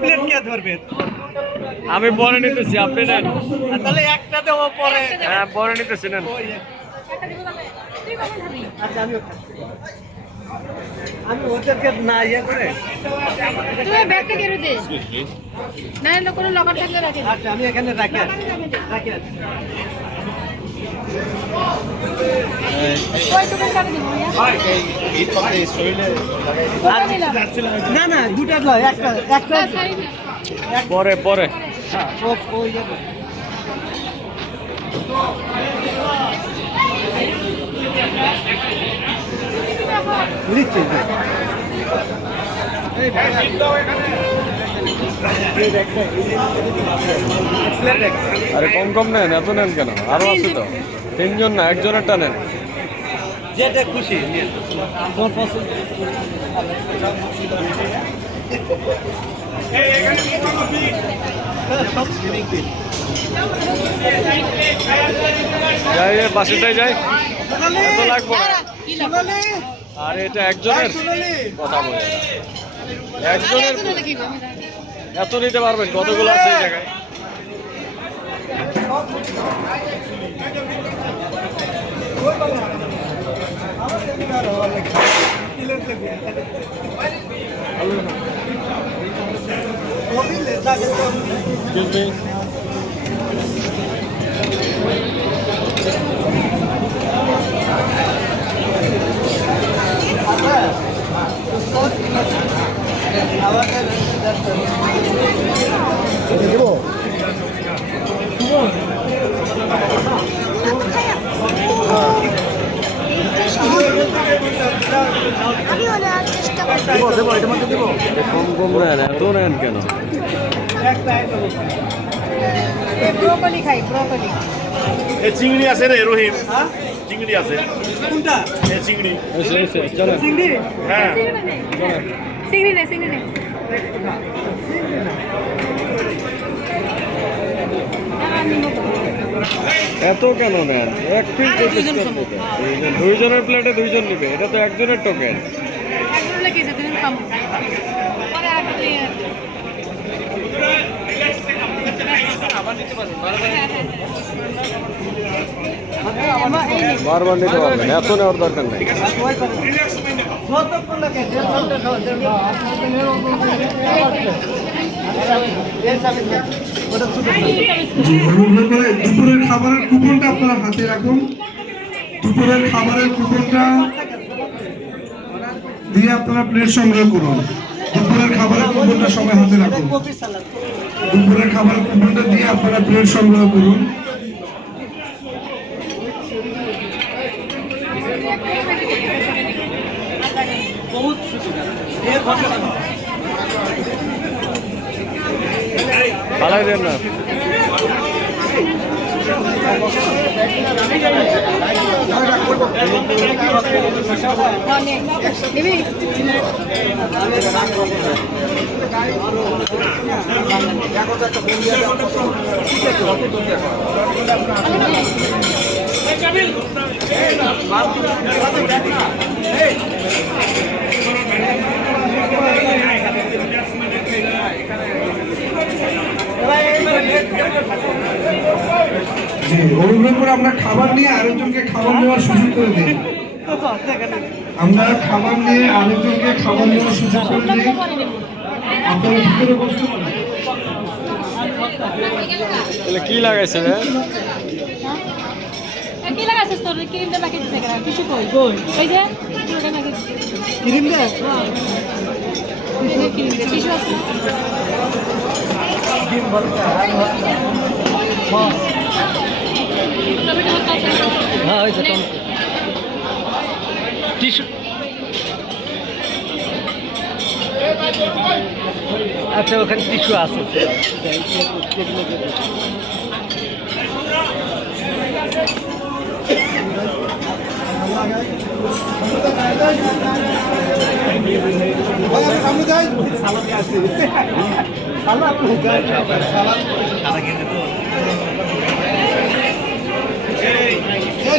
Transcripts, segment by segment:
Plate কে ধরবে? আমি পরে নিতেছি, আপনি নেন। তাহলে একটা দেবো পরে। হ্যাঁ পরে নিতেছি, নেন। আচ্ছা আমি ওদেরকে না ইয়ে করে তুই ব্যাগটা কেড়ে দে। না না কোনো লকার থাকলে রাখে। আচ্ছা আমি এখানে রাখি রাখি। না না দুটা নয়, একটা একটা পরে পরে আরে কম কম নেন, এত নেন কেন? আরো আছে তো, তিনজন না, একজনেরটা নেন। যেটা খুশি তোর পছন্দ। যাই বাসেটাই যাই, এত লাগবে না। আর এটা একজনের কথা বলে, একজনের এত নিতে পারবেন? কতগুলো আছে এই জায়গায়? Excuse me. কম কম নেন, এত নেন কেন? ব্রোকলি খাই, ব্রোকলি। চিংড়ি আছে রে রহিম, চিংড়ি আছে। কোনটা? চিংড়ি চলেন। চিংড়ি? হ্যাঁ চিংড়ি নেই, চিংড়ি নেই। এত কেন নেন? এক পিস দুইজনের প্লেটে দুইজন নিবে, এটা তো একজনের টোকেন। একজন লেগেছে, তুমি খাবো পরে আর বারবার নিতে পারবেন, এত নেওয়ার দরকার নেই। দুপুরের খাবারের কুপনটা আপনারা হাতে রাখুন। দুপুরের খাবারের কুপনটা দিয়ে আপনারা প্লেট সংগ্রহ করুন। দুপুরের খাবারের কুপনটা সবাই হাতে রাখুন। দুপুরের খাবারের কুপনটা দিয়ে আপনারা প্লেট সংগ্রহ করুন। পালাই দেন না। অনুগ্রহ করে আমরা খাবার নিয়ে আরেকজনকে খাবার নেওয়ার সুযোগ করে দিই। আমরা খাবার নিয়ে আরেকজনকে খাবার নেওয়ার সুযোগ করে দিই। আপনারা ভিতরে বসতে পারেন। কি লাগাইছে রে? কি লাগাইছিস তোর? ক্রিমটা বাকি দিছে কেন? কিছু কই ওই যে ওটা বাকি ক্রিম দে কিছু আছে ডিম ভরতে হ্যাঁ ওই তো টিস্যু। আচ্ছা ওখানে টিস্যু আছে।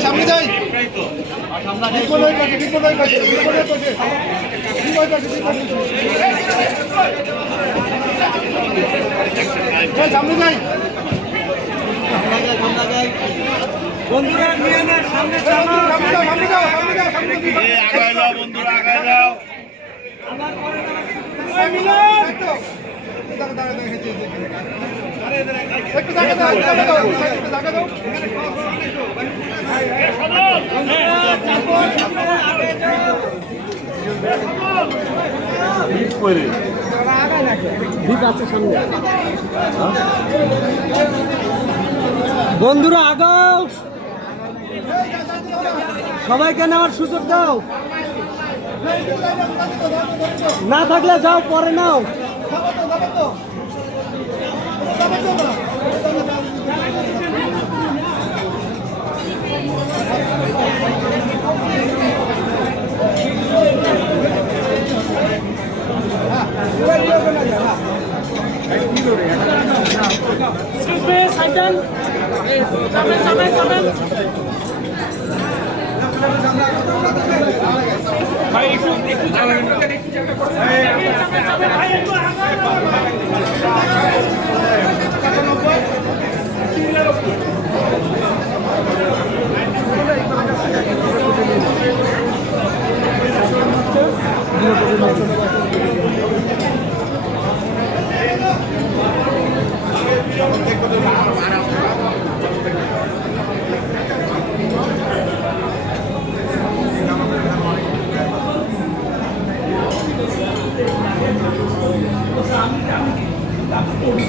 সামনে যাই। সামনে যাই বন্ধুরা নিয়ে না সামনে আগায় যাও বন্ধুরা আগায় যাও বন্ধুরা আগাও, সবাইকে নেওয়ার সুযোগ দাও, না থাকলে যাও পরে নাও।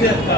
একটা